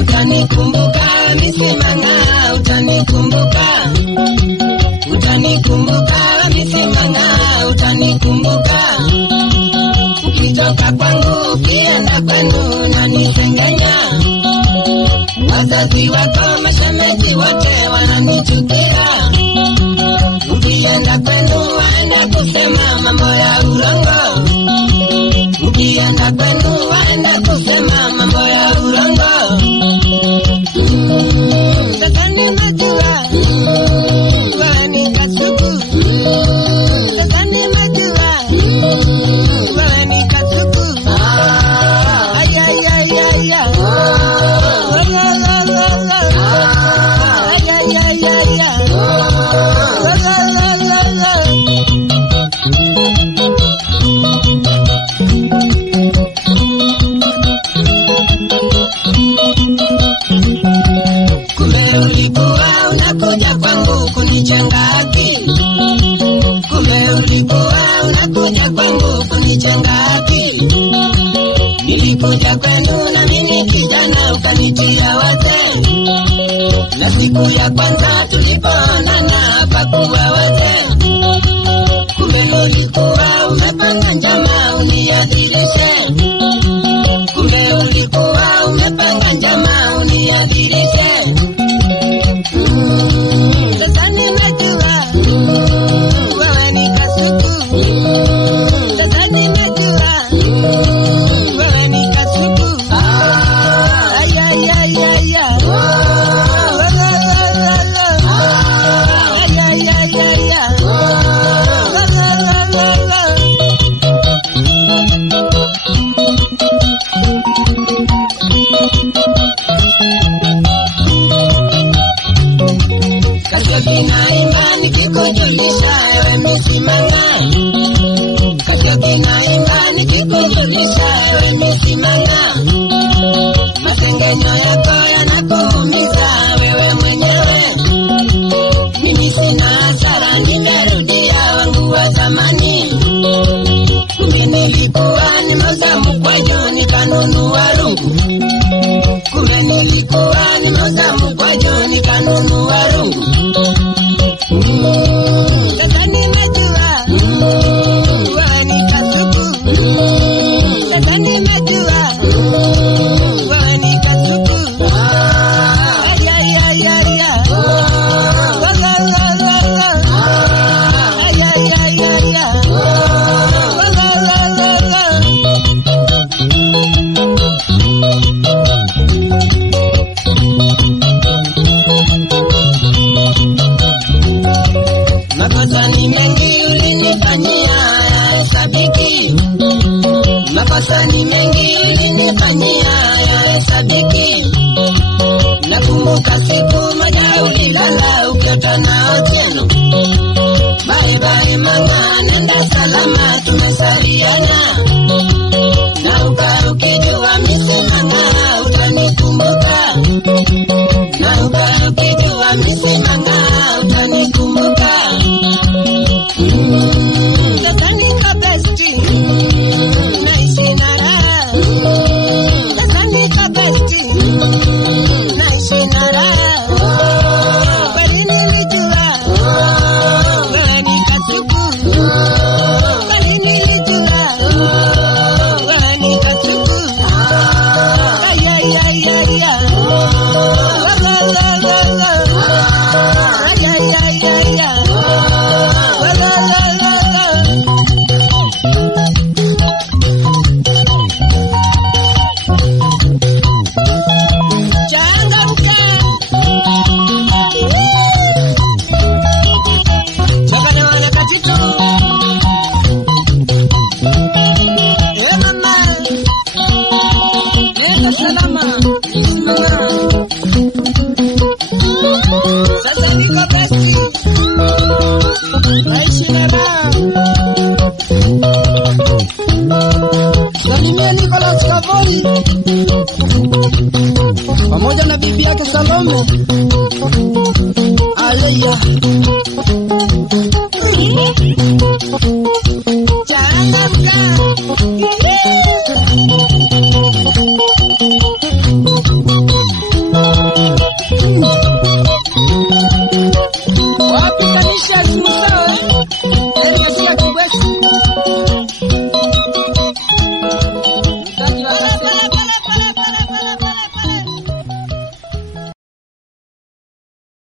Utanikumbuka misimanga, utanikumbuka. Utanikumbuka misimanga, utanikumbuka. Ukitoka kwangu ukienda kwenu unanisengenya. Wazazi wako mashemeji wote wananichukia. Ukienda kwenu waenda kusema mambo ya urongo. Ukienda kwenu waenda kusema mambo ya urongo. Sasa nimejua wewe ni kasuku. Sasa nimejua wewe ni kasuku. Ay ay ay ay ay. La la la la. Ay ay ay ay ay. La la la la. Kumbe ulikuwa unakuja kwangu kunichenga akili. Kumbe ulikuwa unakuja kwangu kunichenga akili. Nilikuja kwenu na mimi kijana ukanitia wazee. Na siku ya kwanza tulipoonana hapakuwa wazee. Kumbe ulikuwa umepanga njama uniadhirishe. Kumbe ulikuwa umepanga njama uniadhirishe. Sasa nimejua wewe ni kasuku. Sasa nimejua wewe ni kasuku. Ay ay ay ay ay. La la la la la. Ay ay ay ay ay. La la la la la. Kashoki naimba nikikujulisha ewe misimanga. Kashoki naimba nikikujulisha ewe misimanga. Masengenyo yako yanakuumiza wewe mwenyewe. Mimi sina hasara, nimerudia wangu wa zamani. Kumbe nilikuwa nimeuza mkwaju nikanunua rungu. Kumbe nilikuwa nimeuza mkwaju nikanunua rungu. Sasa nimejua wewe ni kasuku. Sasa nimejua wewe ni kasuku. Ay ay ay ay ay. La la la la la. Ay ay ay ay ay. La la la la la. Makosa ni mengi ulinifanyia hesabiki. Makosa ni mengi ulinifanyia hesabiki. Nakumbuka siku moja ulilala ukiota na Otieno. Bye bye mama, nenda salama tumesaliana. Na ukijua misimanga utanikumbuka. Na ukijua misimanga utanikumbuka. Sasa niko besti, naishi na raha. Sasa niko besti, naishi na raha. Kweli nilijua wewe ni kasuku. Kweli nilijua wewe ni kasuku. Ay ay ay ay ay. La la la la la. Ay ay ay ay ay. La la la la la. Changamka. Chakana wana katitu. Mama. Nenda salama. Sasa niko besti. Naishi na raha. Salimia Nicholas Kavori pamoja na bibi yake Salome. Aleya. Jangan